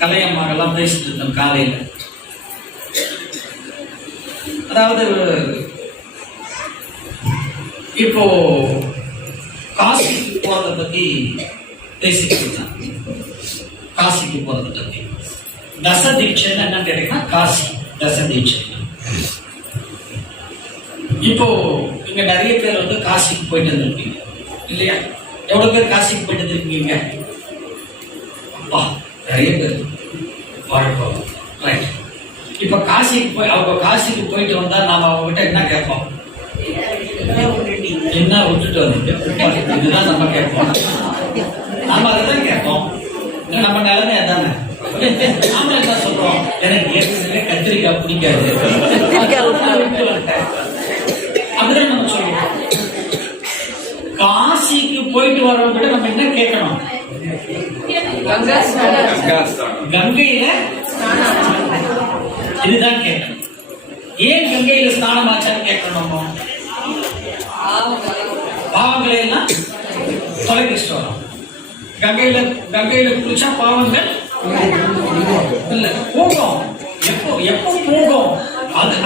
கலையம்மாவெல்லாம் பேசிட்டு இருந்தோம் காலையில. அதாவது இப்போ காசிக்கு போறதை பத்தி பேசிட்டு இருந்தோம். காசிக்கு போறதை பத்தி தசதீட்சை என்ன கேட்டீங்கன்னா காசி தசதீட்சை. இப்போ இங்க நிறைய பேர் வந்து காசிக்கு போயிட்டு வந்திருக்கீங்க இல்லையா? எவ்வளவு பேர் காசிக்கு போயிட்டு வந்திருக்கீங்க? அப்பா நிறைய பேர். ரைட். இப்ப காசிக்கு போய் அவங்க காசிக்கு போயிட்டு வந்தா நாம அவங்க கிட்ட என்ன கேட்போம்? என்ன விட்டுட்டு வந்தீங்க? இதுதான் நம்ம கேட்போம். நாம அதைதான் கேட்போம். நம்ம நிலைமை அதானே. நாம என்ன சொல்றோம்? எனக்கு ஏற்கனவே கத்திரிக்காய் பிடிக்காது அப்படிதான் நம்ம சொல்லுவோம். காசிக்கு போயிட்டு வரவங்க கிட்ட நம்ம என்ன கேட்கணும்? கங்கையில இதுதான் கேட்கணும். ஏன் கங்கையில ஸ்நானம் ஆச்சான்னு கேட்கணும்? பாவங்களை எல்லாம் தொலைக்கிட்டு வரும். கங்கையில குளிச்சா பாவங்கள் இல்ல போகும். எப்போ போகும்?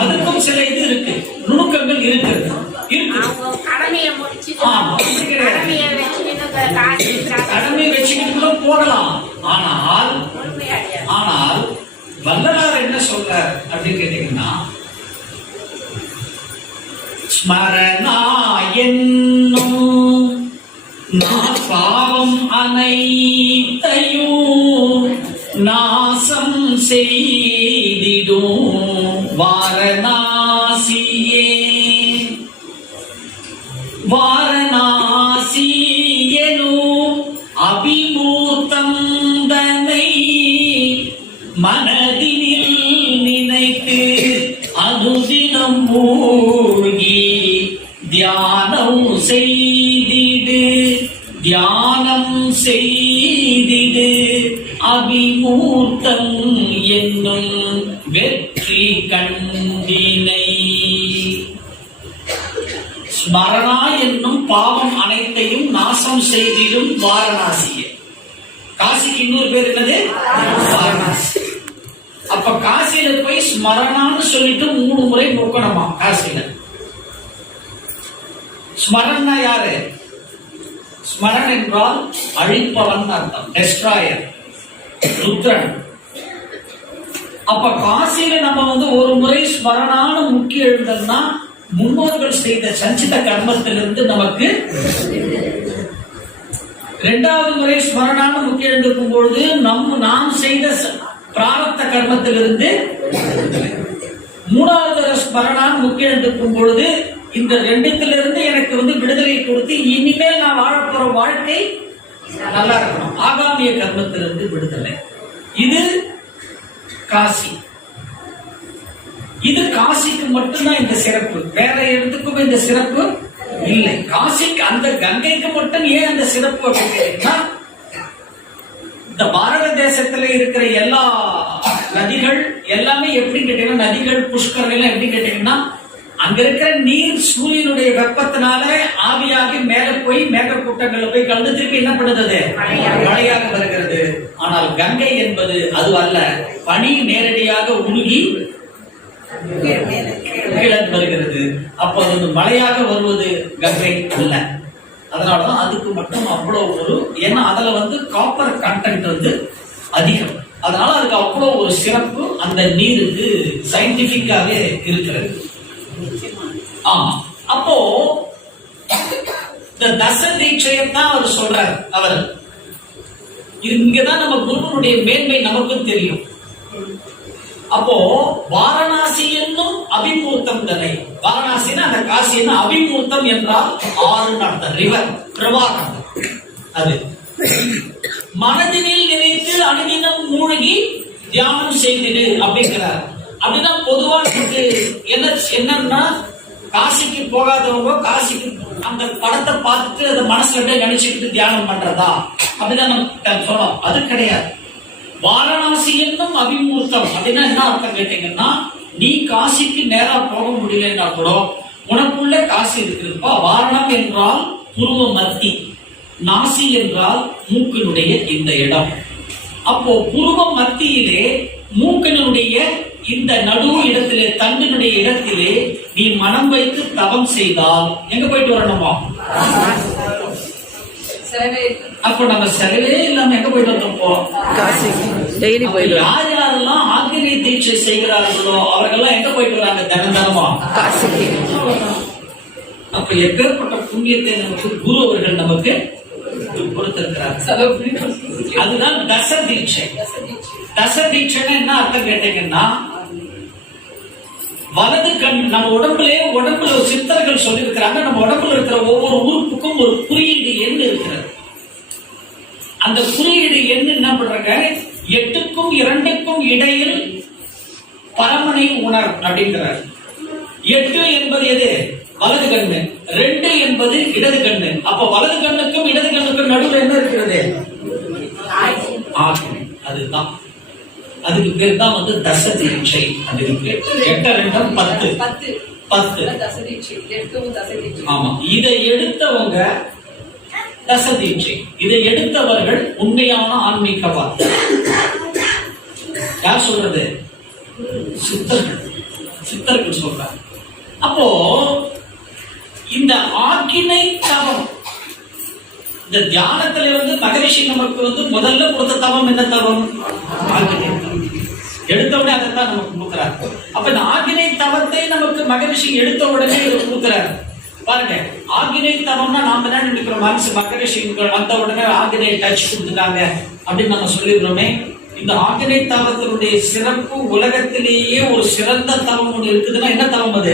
அதுக்கும் சில இது இருக்கு, நுணுக்கங்கள் இருக்கு. கடமை வச்சுக்கிட்டு போகலாம். ஆனால் வள்ளலார் என்ன சொல்றார் அப்படின்னு கேட்டீங்கன்னா, ஸ்மரணா என்னும் பாவம் அனைத்தையும் நாசம் செய்திடும் வாரணாசியே. வாரணாசி எனும் அபிமூர்த்தம் தன்னை மனதினில் நினைத்து அனுதினம் மூழ்கி தியானம் செய்திடு அபிமூர்த்தம் என்னும் வெற்றி கண்டினை. ஸ்மரணா என்னும் பாவம் அனைத்தையும் நாசம் செய்திடும் வாரணாசியே. காசிக்கு இன்னொரு பேர் என்னது? வாரணாசி. அப்ப காசியில போய் ஸ்மரணான்னு சொல்லிட்டு 3 முறை நோக்கணுமா காசியில? ஸ்மரணா யாரு? ஸ்மரன் என்றால் அழிப்பவன் அர்த்தம், டெஸ்ட்ராயர், ருத்ரன். அப்ப காசியில நம்ம வந்து ஒரு முறை ஸ்மரணான முக்கிய எழுதல்னா முன்னோர்கள் செய்த சஞ்சித கர்மத்திலிருந்து நமக்கு 2வது முறை ஸ்மரணான முக்கிய எழுந்திருக்கும் பொழுது நாம் செய்த பிராரப்த கர்மத்திலிருந்து 3வது ஸ்மரணான முக்கிய எழுந்திருக்கும் பொழுது இந்த 2த்திலிருந்து எனக்கு வந்து விடுதலை கொடுத்து இனிமேல் நான் வாழப்போற வாழ்க்கை நல்லா இருக்கணும். ஆகாமிய கர்மத்திலிருந்து விடுதலை. இது காசி. இது காசிக்கு மட்டும்தான் இந்த சிறப்பு, வேற இடத்துக்கும் இந்த சிறப்பு இல்லை. காசிக்கு அந்த கங்கைக்கு மட்டும் ஏன் அந்த சிறப்பு அப்படின்னா, இந்த பாரத தேசத்துல இருக்கிற எல்லா நதிகள் எல்லாமே எப்படி கேட்டீங்கன்னா, நதிகள் புஷ்கர்கள் எப்படி கேட்டீங்கன்னா, அங்க இருக்கிற நீர் சூரியனுடைய வெப்பத்தினால ஆவியாகி மேல போய் மேகக்கூட்டங்கள்ல போய் கலந்து திருப்பி என்ன பண்ணுது? மழையாக வருகிறது. ஆனால் கங்கை என்பது அது அல்ல. பனி நேரடியாக உருகி கிழக்கு வருகிறது. அப்போ அது மழையாக வருவது கங்கை அல்ல. அதனாலதான் அதுக்கு மட்டும் அவ்வளவு ஒரு, ஏன்னா அதுல வந்து காப்பர் கண்டென்ட் வந்து அதிகம். அதனால அதுக்கு அவ்வளவு ஒரு சிறப்பு அந்த நீருக்கு சயின்டிபிக்காவே இருக்கிறது. அப்போ இந்த தச தீட்சையத்தான் அவர் சொல்றார். அவர் இங்கதான் நம்ம குருவனுடைய மேன்மை நமக்கும் தெரியும். அப்போ வாரணாசி என்னும் அபிமூர்த்தம் தன்னை, வாரணாசினா அந்த காசி என்ன, அபிமூர்த்தம் என்றால் ஆறு அர்த்தம், ரிவர், பிரவாகம். அது மனதினில் நினைத்து அனுதினம் மூழ்கி தியானம் செய்திடு அப்படிங்கிறார். அப்படின்னா பொதுவா என்னன்னா, காசிக்கு போகாதவங்க காசிக்கு அந்த படத்தை பார்த்துட்டு அதை மனசுல நினைச்சுக்கிட்டு தியானம் பண்றதா அப்படிதான் நம்ம சொல்றோம். அது கிடையாது. வாரணாசி என்னும் அபிமூர்த்தம் அப்படின்னா என்ன அர்த்தம் கேட்டீங்கன்னா, நீ காசிக்கு நேரா போக முடியலன்னா கூட உனக்குள்ள காசி இருக்குதுப்பா. வாரணம் என்றால் புருவ மத்தி, நாசி என்றால் மூக்கினுடைய இந்த இடம். அப்போ புருவ மத்தியிலே மூக்கனுடைய இந்த நடு இடத்திலே தண்டினுடைய இடத்திலே நீ மனம் வைத்து தவம் செய்தால் எங்க போயிட்டு வரணுமா? அப்போ நம்ம செலவே இல்லாம எங்க போயிட்டு வந்தோம்? டெய்லி போயிட்டு. யார் யாரெல்லாம் ஆக்கினை தீட்சை செய்கிறார்களோ அவர்கள்லாம் எங்க போயிட்டு வராங்க? தினந்தனமா காசிக்கு. அப்ப எப்பேற்பட்ட புண்ணியத்தை நமக்கு குரு அவர்கள் நமக்கு கொடுத்திருக்கிறார். அதுதான் தச தீட்சை. தச தீட்சைன்னா என்ன அர்த்தம் கேட்டீங்கன்னா, வலது கண் நம்ம உடம்புல சித்தர்கள் சொல்லி இருக்கிறாங்க, நம்ம உடம்புல இருக்கிற ஒவ்வொரு உறுப்புக்கும் ஒரு குறியீடு எண் இருக்கிறது. அந்த குறியீடு எண் என்ன பண்றாங்க, 8க்கும் 2க்கும் இடையில் பரமனை உணர் அப்படிங்கிறார். 8 என்பது எது? வலது கண்ணு. 2 என்பது இடது கண்ணு. அப்ப வலது கண்ணுக்கும் இடது கண்ணுக்கும் நடுவில் என்ன இருக்கிறது? அதுதான். அதுக்கு பேர் தான் வந்து தச தீட்சை. அதுக்கு பேர் 8 2 10. ஆமா, இதை எடுத்தவங்க தச தீட்சை. இதை எடுத்தவர்கள் உண்மையான ஆன்மீகவாதி. யார் சொல்றது? சித்தர்கள் சொல்றாங்க. அப்போ இந்த ஆக்கினை தவம், இந்த தியானத்துல வந்து மகரிஷி நமக்கு வந்து முதல்ல கொடுத்த தவம் என்ன தவம்? ஆக்கினை தவம். எடுத்த உடனே அதைத்தான் நமக்கு கொடுக்கிறார். அப்ப இந்த ஆக்கினை தவத்தை நமக்கு மகரிஷி எடுத்த உடனே கொடுக்கிறார். பாருங்க, ஆக்கினை தவம்னா நாம என்ன நினைக்கிறோம்? மகரிஷி வந்த உடனே ஆக்கினை டச் கொடுத்துட்டாங்க அப்படின்னு நம்ம சொல்லிடுறோமே. இந்த ஆக்கினை தவத்தினுடைய சிறப்பு உலகத்திலேயே ஒரு சிறந்த தவம் ஒன்று இருக்குதுன்னா என்ன தவம் அது?